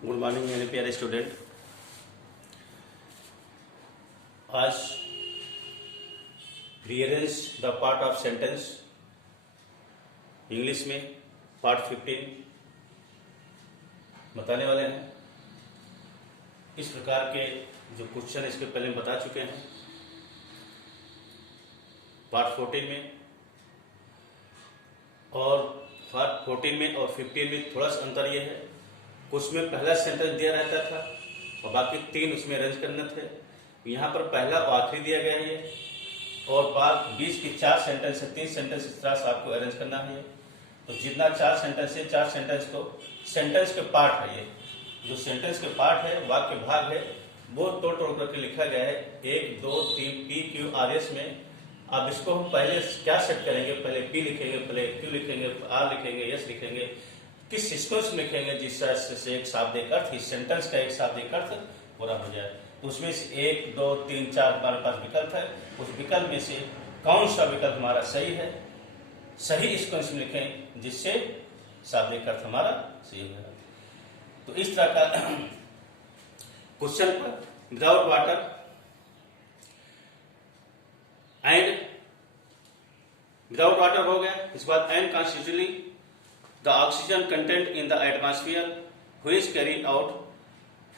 Good morning मेरे प्यारे student. आज rearrange the part of sentence English में पार्ट 15 बताने वाले हैं। इस प्रकार के जो क्वेश्चन इसके पहले हम बता चुके हैं पार्ट 14 में, और पार्ट 14 में और 15 में थोड़ा सा अंतर यह है, उसमें पहला सेंटेंस दिया रहता था और बाकी 3 उसमें अरेंज करने थे। यहाँ पर पहला और आखिरी दिया गया है और बाद 20 की 4 सेंटेंस है, 3 सेंटेंस इस तरह से आपको अरेंज करना है। तो जितना 4 सेंटेंस है, 4 सेंटेंस को सेंटेंस के पार्ट है, ये जो सेंटेंस के पार्ट है, वाक्य भाग है, वो तोड़ तोड़ करके लिखा गया है 1 2 3 पी क्यू आर एस में। अब इसको हम पहले क्या सेट करेंगे, पहले पी लिखेंगे, पहले क्यू लिखेंगे, आर लिखेंगे, एस लिखेंगे, किस सीक्वेंस में लिखेंगे जिससे से एक शाब्दिक अर्थ, इस सेंटेंस का एक शाब्दिक अर्थ पूरा हो जाए। तो उसमें से 1 2 3 4 हमारे पास विकल्प है, उस विकल्प में से कौन सा विकल्प हमारा सही है, सही सीक्वेंस में लिखें जिससे शाब्दिक अर्थ हमारा सही होगा। तो इस तरह का क्वेश्चन पर without water and without water हो गया। इस बात and कॉन्स्टिट्यूटली the oxygen content in the atmosphere which carry out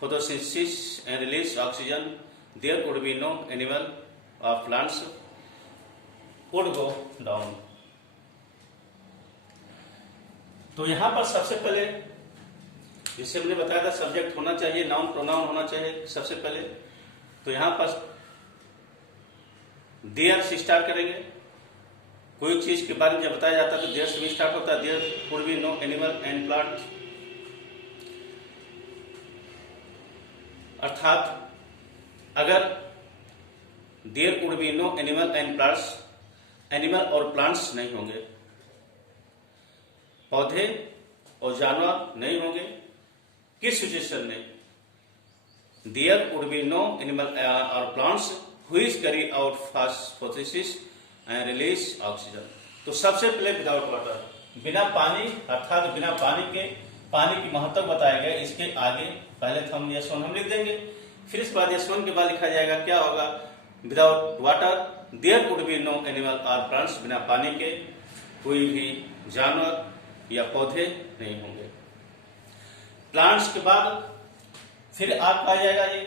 photosynthesis and release oxygen, there would be no animal or plants would go down। तो यहां पर सबसे पहले जिसे हमने बताया था सब्जेक्ट होना चाहिए, नाउन प्रोनाउन होना चाहिए सबसे पहले। तो यहां पर देयर से स्टार्ट करेंगे। कोई चीज के बारे में जब बताया जाता है तो देयर से भी स्टार्ट होता है, there would be no animal and plant, अर्थात अगर there would be no animal and plants, animal और प्लांट्स नहीं होंगे, पौधे और जानवर नहीं होंगे। किस सिचुएशन में? There would be no animal और plants which carry out photosynthesis and release oxygen. तो सबसे पहले विदाउट वाटर, बिना पानी, अर्थात बिना पानी के, पानी की महत्व बताया गया। इसके आगे पहले तो हम यस वन हम लिख देंगे, फिर इस बाद यस वन के बाद लिखा जाएगा क्या होगा, without water there would be no animal और प्लांट्स, बिना पानी के कोई भी जानवर या पौधे नहीं होंगे। प्लांट्स के बाद फिर आपका आ जाएगा ये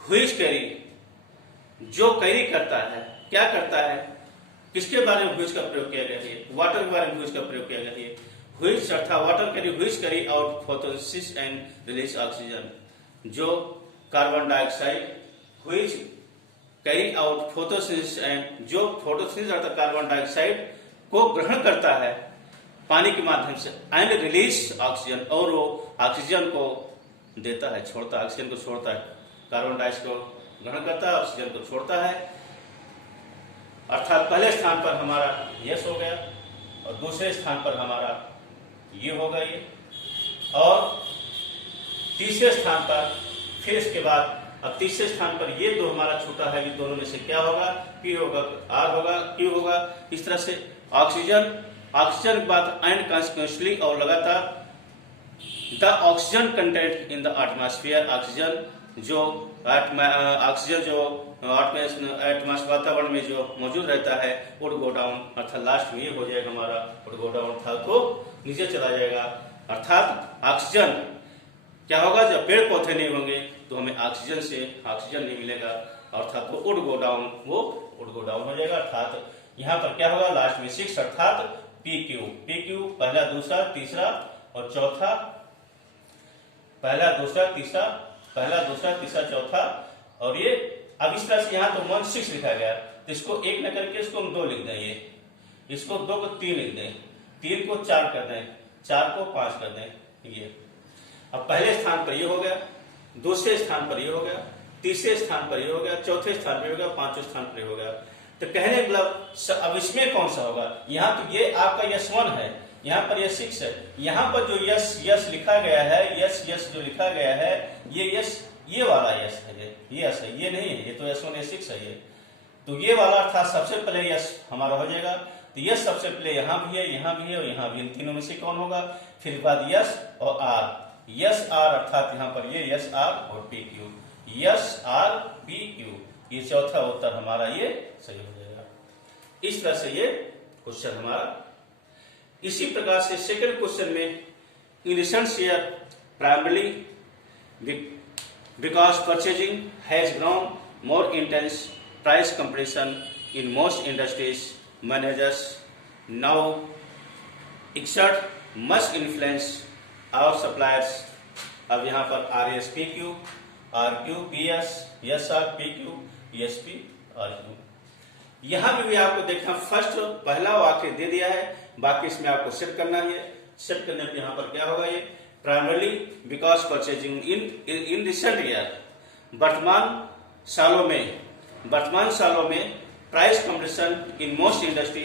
व्हिच कैरी, जो कैरी करता है, क्या करता है, किसके बारे में व्हिच का प्रयोग किया गया है, वाटर के बारे में व्हिच का प्रयोग किया गया है। व्हिच अर्थात water carry which carry out photosynthesis and release oxygen, जो carbon dioxide which carry out photosynthesis and, जो फोटोसिंथेसिस अर्थात कार्बन डाइऑक्साइड को ग्रहण करता है पानी के माध्यम से, एंड रिलीज ऑक्सीजन, और वो ऑक्सीजन को देता है, छोड़ता है, ऑक्सीजन को छोड़ता है। कार्बन डाइऑक्साइड को ग्रहण करता है, ऑक्सीजन को छोड़ता है। अर्थात पहले स्थान पर हमारा यस हो गया और दूसरे स्थान पर हमारा ये होगा ये, और तीसरे स्थान पर फिर इसके बाद अब तीसरे स्थान पर ये दो हमारा छूटा है, ये दोनों में से क्या होगा, पी होगा, आर होगा, क्यू होगा। इस तरह से ऑक्सीजन, ऑक्सीजन के बाद एंड कॉन्सिक्वेंशली और लगातार the oxygen content in the atmosphere, oxygen जो ऑक्सीजन जो एटमॉस्फेयर वातावरण में जो मौजूद रहता है वुड गो डाउन, अर्थात लास्ट में ये हो जाएगा हमारा वुड गो डाउन, अर्थात वो नीचे चला जाएगा। अर्थात ऑक्सीजन क्या होगा, जब पेड़ पौधे नहीं होंगे तो हमें ऑक्सीजन से ऑक्सीजन नहीं मिलेगा, अर्थात वो वुड गो डाउन, वो वुड गो डाउन हो जाएगा। अर्थात यहाँ पर क्या होगा, लास्ट में 6, अर्थात पी क्यू, पी क्यू पहला दूसरा तीसरा और चौथा, पहला दूसरा तीसरा, पहला दूसरा तीसरा चौथा, और ये अब इस तरह से यहाँ तो 1 6 लिखा गया, तो इसको 1 न करके इसको हम 2 लिख दें, ये इसको 2 को 3 लिख दें, 3 को 4 कर दें, 4 को 5 कर दें। ये अब पहले स्थान पर ये हो गया, दूसरे स्थान पर ये हो गया, तीसरे स्थान पर ये हो गया, चौथे स्थान पर हो गया, पांचवें स्थान पर हो गया। तो कहने मतलब अब इसमें कौन सा होगा, यहाँ तो ये आपका यस 1 है, यहाँ पर यस 6 है, यहाँ पर जो यस यस लिखा गया है, यस यस जो लिखा गया है, ये यस, ये वाला यस है, ये यस है, ये नहीं है, ये तो यस 1 यस 6 है ये। तो ये वाला अर्थात सबसे पहले यस हमारा हो जाएगा। तो यस सबसे पहले यहाँ भी है, यहाँ भी है और यहाँ भी, इन तीनों में से कौन होगा, फिर बाद यस और आर, यस आर, अर्थात यहाँ पर ये यस आर और P Q, yes are P Q, ये चौथा उत्तर हमारा ये सही हो जाएगा। इस तरह से ये क्वेश्चन हमारा। इसी प्रकार से सेकंड क्वेश्चन में in recent year primarily because purchasing has grown more intense price competition in most industries, managers now exert much influence our suppliers. अब यहाँ पर R S P Q, R Q P S, S R P Q, S P R Q. यहां भी आपको देखना, first पहला वाक्य दे दिया है, बाकी इसमें आपको सेट करना है। सेट करने पर यहाँ पर क्या होगा, ये primarily because purchasing in recent year, वर्तमान सालों में price competition in most industry,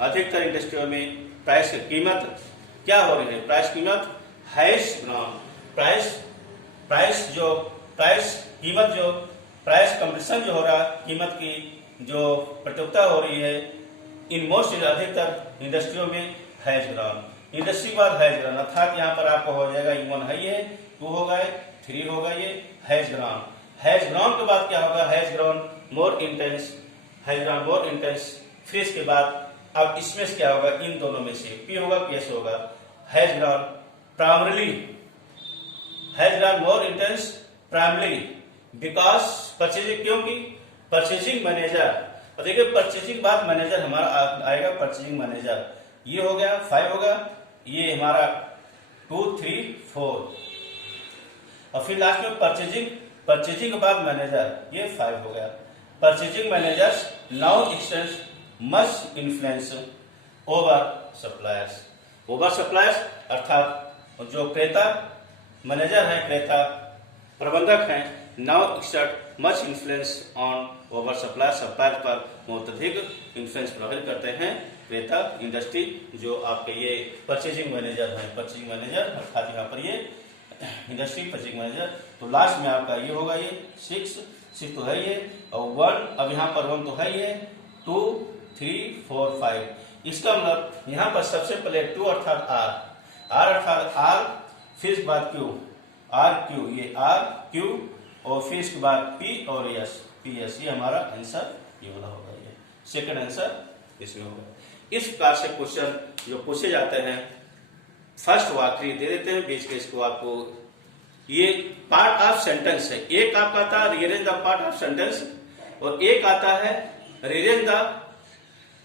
अधिकतर इंडस्ट्रियों में प्राइस की कीमत क्या हो रही है, प्राइस कीमत हैज ग्रोन, प्राइस कंपटीशन जो हो रहा, कीमत की जो प्रतियोगिता हो रही है, इन मोस्ट अधिकतर इंडस्ट्रियों में हैज ग्रोन, इंडस्ट्री के बाद हैज ग्रोन, अर्थात यहाँ पर आपको हो जाएगा E1 है, ये 2 होगा, 3 होगा, ये हैज ग्रोन। हैज ग्रोन के बाद क्या होगा, has grown more intense, has grown more intense. फिर इसके बाद अब इसमें से क्या होगा, इन दोनों में से पी होगा कि एस होगा। Has grown primarily, has grown more intense primarily because purchasing, क्योंकि परचेजिंग मैनेजर, और देखिए परचेजिंग बाद मैनेजर हमारा आएगा, परचेजिंग मैनेजर, ये हो गया 5 होगा, ये हमारा 2, 3, 4, और फिर लास्ट में परचेजिंग के बाद मैनेजर, ये 5 हो गया। Purchasing managers now x tends much influence over suppliers, अर्थात जो क्रेता मैनेजर है, क्रेता प्रबंधक हैं, now exert much influence on over supplier पर बहुत अधिक इन्फ्लुएंस प्रभावित करते हैं क्रेता इंडस्ट्री, जो आपके ये परचेजिंग मैनेजर हैं, परचेजिंग मैनेजर अर्थात यहाँ पर ये इंडस्ट्री परचेजिंग मैनेजर। तो लास्ट में आपका ये होगा, ये 6 तो है ये, और 1, अब यहाँ पर 1 तो है ये, 2, 3, 4, 5। इसका मतलब यहाँ पर सबसे पहले 2 अर्थात आर अर्थात आर, फिर इसके बाद क्यू, आर क्यू, ये आर क्यू, और फिर इसके बाद पी और एस, पी एस, ये हमारा आंसर ये वाला होगा, ये सेकंड आंसर इसमें होगा। इस प्रकार से क्वेश्चन जो पूछे जाते हैं, फर्स्ट वाक्य दे देते हैं, बीच के इसको आपको, ये पार्ट ऑफ सेंटेंस है, एक आपका आता है rearrange the part of sentence, और एक आता है रीअरेंज द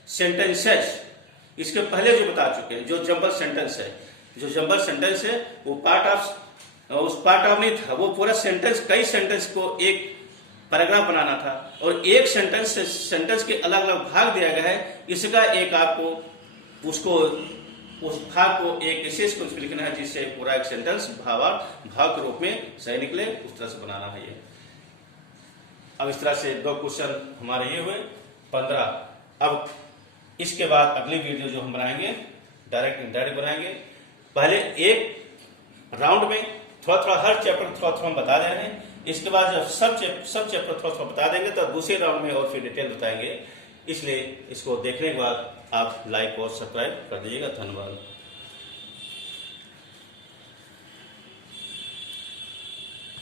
सेंटेंसेस। इसके पहले जो बता चुके हैं, जो जंबल सेंटेंस है, जो जंबल सेंटेंस है वो पार्ट ऑफ, उस पार्ट ऑफ नहीं था, वो पूरा सेंटेंस, कई सेंटेंस को एक पैराग्राफ बनाना था, और एक सेंटेंस के अलग अलग भाग दिया गया है, इसका एक आपको उसको, उस भाग को एक विशेष कुछ लिखना है, जिससे पूरा एक सेंटेंस भाग के रूप में सही निकले, उस तरह से बनाना है ये। अब इस तरह से 2 क्वेश्चन हमारे ये हुए 15। अब इसके बाद अगली वीडियो जो हम बनाएंगे, डायरेक्ट इनडायरेक्ट बनाएंगे। पहले एक राउंड में थोड़ा हर चैप्टर थोड़ा हम बता दे रहे हैं, इसके बाद जब सब चैप्टर थोड़ा बता देंगे तो दूसरे राउंड में और फिर डिटेल बताएंगे। इसलिए इसको देखने के बाद आप लाइक और सब्सक्राइब कर दीजिएगा। धन्यवाद।